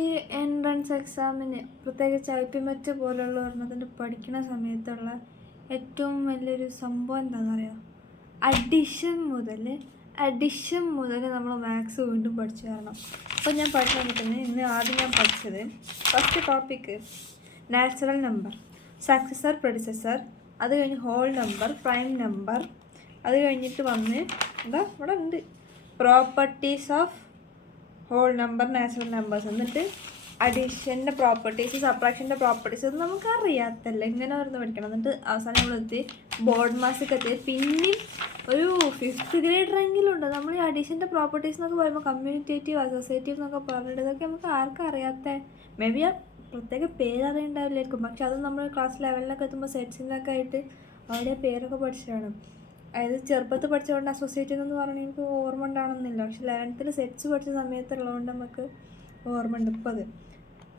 ഈ എൻട്രൻസ് എക്സാമിന് പ്രത്യേകിച്ച് IPMET പോലുള്ള ഒരെണ്ണത്തിന് പഠിക്കുന്ന സമയത്തുള്ള ഏറ്റവും വലിയൊരു സംഭവം എന്താണെന്ന് അറിയാം? അഡിഷൻ മുതൽ നമ്മൾ മാത്സ് വീണ്ടും പഠിച്ചു തരണം. അപ്പോൾ ഞാൻ പഠിച്ചു തന്നിട്ടുണ്ട്. ഇന്ന് ആദ്യം ഞാൻ പഠിച്ചത് first topic natural number, successor, predecessor, അത് കഴിഞ്ഞ് ഹോൾ നമ്പർ, പ്രൈം നമ്പർ, അത് കഴിഞ്ഞിട്ട് വന്ന് ഇവിടെ ഉണ്ട് properties of whole number, natural numbers, എന്നിട്ട് അഡീഷൻ്റെ പ്രോപ്പർട്ടീസ്, സബ്ട്രാക്ഷൻ്റെ പ്രോപ്പർട്ടീസ്, അത് നമുക്ക് അറിയാത്തല്ലേ, ഇങ്ങനെ വരുന്ന പഠിക്കണം. എന്നിട്ട് അവസാനം നമ്മളെത്തി ബോർഡ് മാസൊക്കെ എത്തി. പിന്നെയും ഒരു 5th ഗ്രേഡ് റാങ്കിലുണ്ട് നമ്മൾ ഈ അഡീഷൻ്റെ പ്രോപ്പർട്ടീസ് എന്നൊക്കെ പറയുമ്പോൾ കമ്മ്യൂണിറ്റേറ്റീവ്, അസോസിയേറ്റീവ് എന്നൊക്കെ പറഞ്ഞിട്ട് ഇതൊക്കെ നമുക്ക് ആർക്കും അറിയാത്ത, മേ ബി ആ പ്രത്യേക പേരറിയണ്ടാവില്ലായിരിക്കും. പക്ഷെ അത് നമ്മൾ ക്ലാസ് 11 എത്തുമ്പോൾ സെറ്റ്സിനൊക്കെ ആയിട്ട് അവിടെ പേരൊക്കെ പഠിച്ചതാണ്. അതായത് ചെറുപ്പത്തിൽ പഠിച്ചതുകൊണ്ട് അസോസിയേറ്റീവ് എന്ന് പറഞ്ഞാൽ എനിക്ക് ഓർമ്മ ഉണ്ടാവണമെന്നില്ല. പക്ഷെ 11th സെറ്റ്സ് പഠിച്ച സമയത്തുള്ളതുകൊണ്ട് നമുക്ക് ഓർമ്മ ഉണ്ട് ഇപ്പോൾ അത്.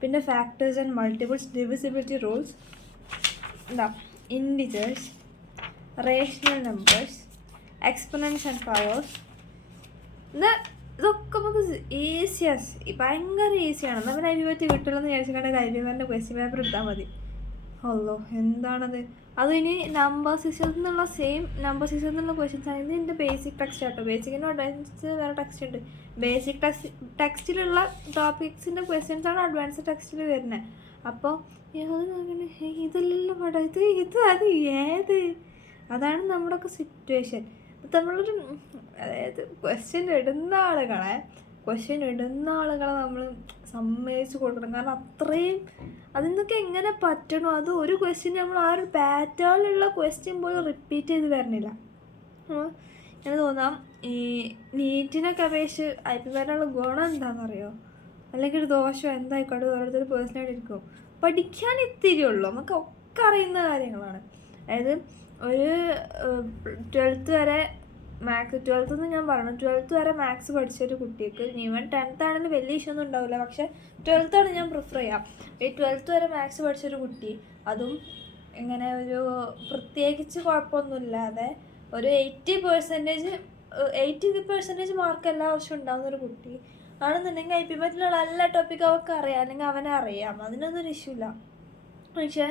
പിന്നെ factors and multiples, divisibility rules, integers, rational numbers, എക്സ്പൊണൻസ് and powers. ഇതൊക്കെ നമുക്ക് ഭയങ്കര ഈസിയാണ്. നമ്മൾ IPMET കിട്ടില്ലെന്ന് വിചാരിച്ചിട്ടുണ്ടെങ്കിൽ IPMET ക്വസ്റ്റ്യൻ പേപ്പർ എടുത്താൽ മതി. അല്ലോ എന്താണത്, അതും ഇനി നമ്പർ സിസ്റ്റത്തിൽ നിന്നുള്ള സെയിം നമ്പർ സിസ്റ്റത്തിൽ നിന്നുള്ള ക്വസ്റ്റ്യൻസ് ആണ്. ഇത് എൻ്റെ ബേസിക് ടെക്സ്റ്റ് ആട്ടോ. ബേസിക്കിന് അഡ്വാൻസ് വേറെ ടെക്സ്റ്റ് ഉണ്ട്. ബേസിക് ടെക്സ്റ്റിലുള്ള ടോപ്പിക്സിൻ്റെ ക്വസ്റ്റ്യൻസ് ആണ് അഡ്വാൻസ് ടെക്സ്റ്റിൽ വരുന്നത്. അപ്പോൾ ഇതല്ലല്ലോ പടം, അത് ഏത്, അതാണ് നമ്മുടെയൊക്കെ സിറ്റുവേഷൻ. നമ്മളൊരു അതായത് ക്വസ്റ്റ്യൻ ഇടുന്ന ആളുകളെ നമ്മൾ സമ്മതിച്ച് കൊടുക്കണം. കാരണം അത്രയും അതിന്നൊക്കെ എങ്ങനെ പറ്റണോ, അത് ഒരു ക്വസ്റ്റ്യൻ നമ്മൾ ആ ഒരു പാറ്റേണിലുള്ള ക്വസ്റ്റ്യൻ പോലും റിപ്പീറ്റ് ചെയ്ത് വരണില്ല. എനിക്ക് തോന്നാം ഈ നീറ്റിനൊക്കെ അപേക്ഷിച്ച് IPMET ഗുണം എന്താണെന്നറിയോ, അല്ലെങ്കിൽ ഒരു ദോഷം എന്തായിക്കോട്ടെ, ഓരോരുത്തർ പേഴ്സണായിട്ട് ഇരിക്കും. പഠിക്കാൻ ഇത്തിരി ഉള്ളൂ, നമുക്ക് ഒക്കെ അറിയുന്ന കാര്യങ്ങളാണ്. അതായത് ഒരു 12th വരെ മാത്സ്, 12th ഞാൻ പറഞ്ഞു, 12th വരെ മാത്സ് പഠിച്ചൊരു കുട്ടിക്ക് ഈവൻ 10th ആണെങ്കിൽ വലിയ ഇഷ്യൂ ഒന്നും ഉണ്ടാവില്ല. പക്ഷേ 12th ആണ് ഞാൻ പ്രിഫർ ചെയ്യാം. ഈ 12th വരെ മാത്സ് പഠിച്ചൊരു കുട്ടി, അതും ഇങ്ങനെ ഒരു പ്രത്യേകിച്ച് കുഴപ്പമൊന്നുമില്ലാതെ ഒരു 80% മാർക്ക് എല്ലാ വർഷവും ഉണ്ടാകുന്നൊരു കുട്ടി ആണെന്നുണ്ടെങ്കിൽ IPMET എല്ലാ ടോപ്പിക്കും അവർക്ക് അറിയാം, അല്ലെങ്കിൽ അവനെ അറിയാം, അതിനൊന്നും ഇഷ്യൂ ഇല്ല. പക്ഷേ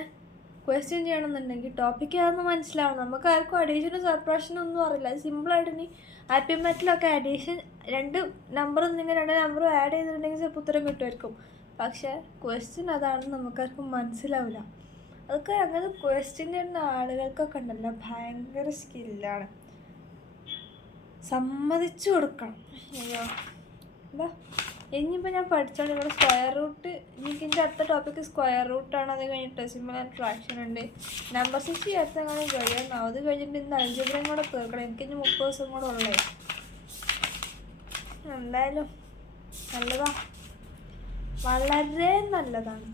ക്വസ്റ്റ്യൻ ചെയ്യണമെന്നുണ്ടെങ്കിൽ ടോപ്പിക്ക് അതൊന്നും മനസ്സിലാവണം. നമുക്ക് ആർക്കും അഡീഷനും സബ്ട്രാക്ഷനും ഒന്നും അറിയില്ല. അത് സിമ്പിളായിട്ട് ഇനി IPMET അഡീഷൻ 2 നമ്പർ എന്തെങ്കിലും 2 നമ്പർ ആഡ് ചെയ്തിട്ടുണ്ടെങ്കിൽ ചിലപ്പോൾ ഉത്തരം കിട്ടുമായിരിക്കും. പക്ഷേ ക്വസ്റ്റ്യൻ അതാണെന്ന് നമുക്കാർക്കും മനസ്സിലാവില്ല. അതൊക്കെ അങ്ങനെ ക്വസ്റ്റ്യൻ ചെയ്യുന്ന ആളുകൾക്കൊക്കെ ഉണ്ടല്ലോ ഭയങ്കര സ്കില്ലാണ്, സമ്മതിച്ചു കൊടുക്കണം. അയ്യോ ഇനിയിപ്പോൾ ഞാൻ പഠിച്ചോണ്ട് ഇവിടെ സ്ക്വയർ റൂട്ട്, എനിക്ക് എൻ്റെ അടുത്ത ടോപ്പിക്ക് സ്ക്വയർ റൂട്ടാണ്. അത് കഴിഞ്ഞിട്ട് ഡെസിമൽ ആൻഡ് ഫ്രാക്ഷൻ ഉണ്ട്. നമ്പർ 6 അടുത്തെങ്ങനെ കഴിയുന്നു, അത് കഴിഞ്ഞിട്ട് ഇന്ന് അൽജബ്രയും കൂടെ തീർക്കണം. എനിക്കിനി 30 ദിവസം കൂടെ ഉള്ളേ. എന്തായാലും നല്ലതാണ്, വളരെ നല്ലതാണ്.